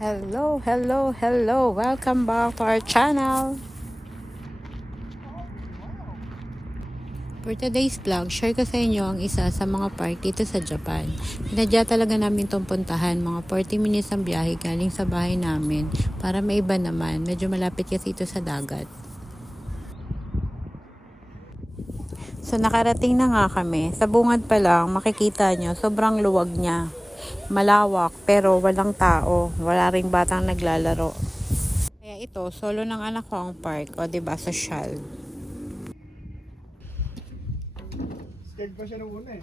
Hello, hello, hello. Welcome back to our channel. For today's vlog, share ko sa inyo ang isa sa mga park dito sa Japan. Pinadya talaga namin itong puntahan. Mga 40 minutes ang biyahe galing sa bahay namin. Para may iba naman, medyo malapit kasi ito sa dagat. So nakarating na nga kami. Sa bungad pa lang, makikita nyo, sobrang luwag niya. Malawak pero walang tao. Wala ring batang naglalaro. Kaya ito, solo ng anak ko ang park. O diba, social. Scared pa siya nung una eh.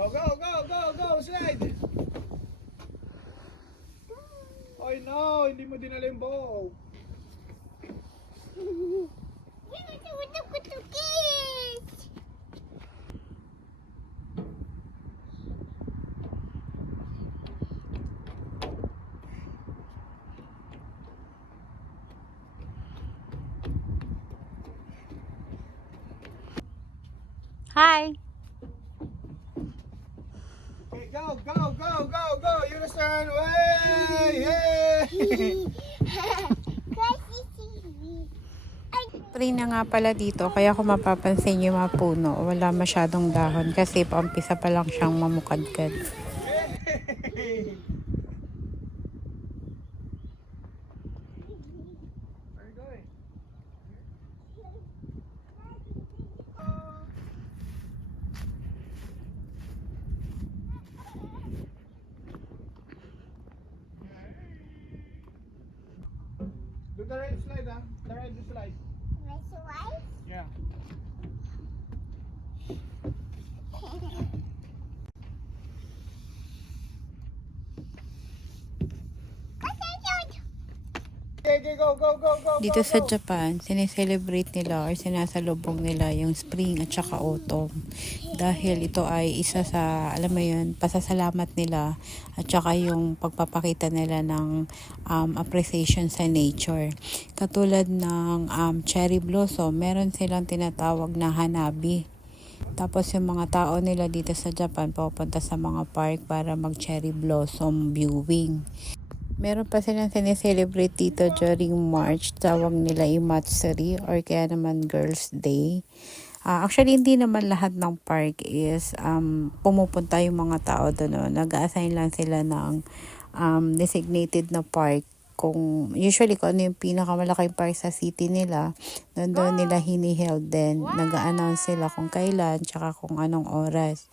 Go, slide! Oh no, hindi mo dinala yung bow. Hi! Okay, go! Unison! Way! Hey! Spring na nga pala dito, kaya kung mapapansin yung mga puno, wala masyadong dahon kasi paumpisa pa lang siyang mamukadkad. Do the right slide, huh? The right slide. Yeah. Okay, go. Dito sa Japan, sineselebrate nila or sinasalubong nila yung spring at saka autumn. Dahil ito ay isa sa, alam mo yun, pasasalamat nila at saka yung pagpapakita nila ng appreciation sa nature. Katulad ng cherry blossom, meron silang tinatawag na hanabi. Tapos yung mga tao nila dito sa Japan pupunta sa mga park para mag cherry blossom viewing. Meron pa silang sineselebrate dito during March. Tawag nila Imatsuri or kaya naman Girls' Day. Actually, hindi naman lahat ng park is pumupunta yung mga tao doon. No? Nag-assign lang sila ng designated na park. Usually, kung ano yung pinakamalaking park sa city nila, doon nila hiniheld din. Nag-a-announce sila kung kailan, tsaka kung anong oras.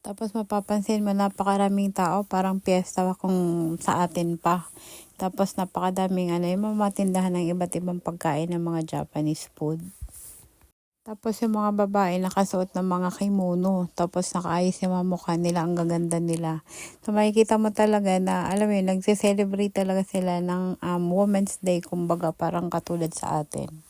Tapos mapapansin mo, napakaraming tao, parang piyesta kung sa atin pa. Tapos napakadaming yung mga tindahan ng iba't ibang pagkain ng mga Japanese food. Tapos yung mga babae nakasuot ng mga kimono. Tapos nakaayos yung mga mukha nila, ang gaganda nila. So makikita mo talaga na, alam mo yun, nagse-celebrate talaga sila ng Women's Day, kumbaga parang katulad sa atin.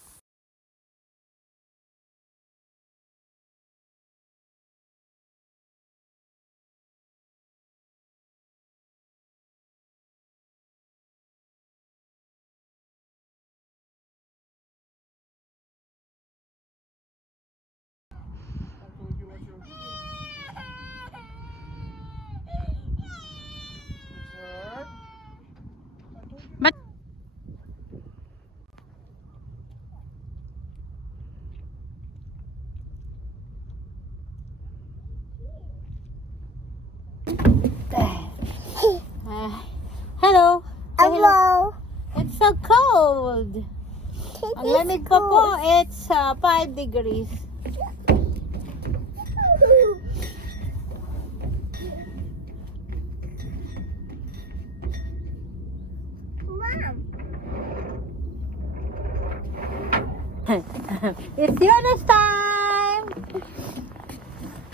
But hello. Hello. It's so cold. Ang lamig pa po. It's 5 degrees. It's Jonas time!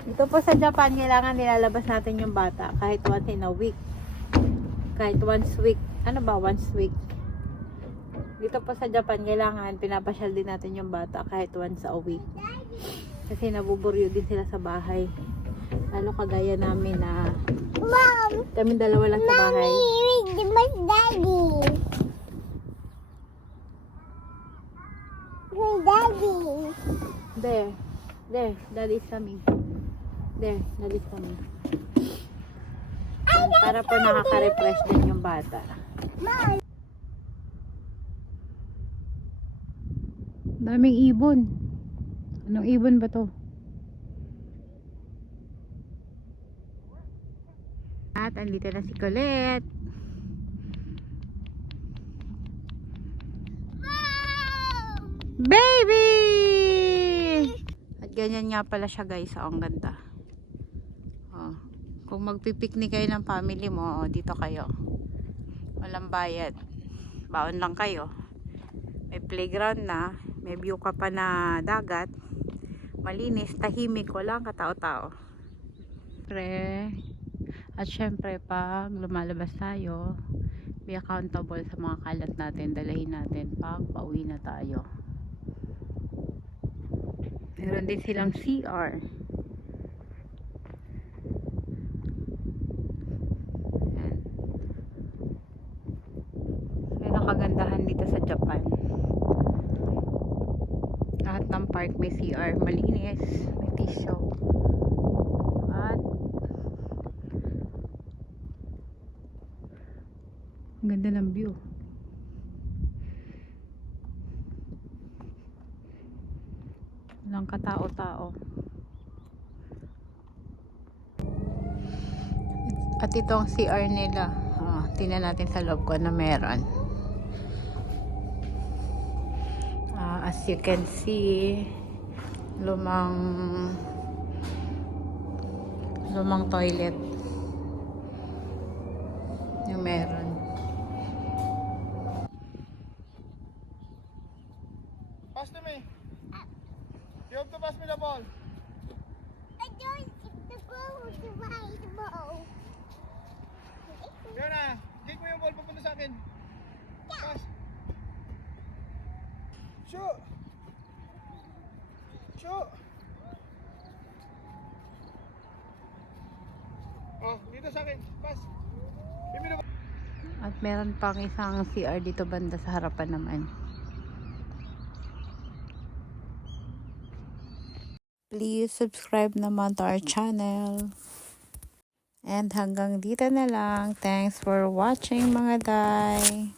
Dito po sa Japan, kailangan nilalabas natin yung bata kahit once in a week. Kahit once week. Ano ba? Once week. Dito po sa Japan, kailangan pinapasyal din natin yung bata kahit once a week. Kasi nabuburyo din sila sa bahay. Lalo kagaya namin na Mom! kami dalawa lang sa bahay. Mommy, There, daddy's coming. There, daddy's coming. Para po nakaka-refresh din yung bata. Daming ibon. Anong ibon ba to? At andito na si Colette. Baby! At ganyan nga pala siya guys. Oh, ang ganda. Oh. Kung magpipiknik kayo ng family mo, oh, dito kayo. Walang bayad. Baon lang kayo. May playground na. May view ka pa na dagat. Malinis, tahimik, walang katao-tao. At syempre pag lumalabas tayo, be accountable sa mga kalat natin, dalahin natin pag pauwi na tayo. Meron din silang CR. Ayan. Yan ang kagandahan dito sa Japan. Lahat ng park may CR, malinis, may tissue. At ang ganda ng view. Walang katao-tao. At ito ang CR nila. Tingnan natin sa loob ko na meron. As you can see, lumang toilet yung meron. Pass to me. You have to pass me the ball. I don't get the ball to ride the ball. Yun na. Kick mo yung ball papunta sa akin. Pass. Shoot. Shoot. Oh, dito sa akin. Pass. Give me the ball. At meron pang isang CR dito banda sa harapan naman. Please subscribe naman to our channel. And hanggang dito na lang. Thanks for watching mga day.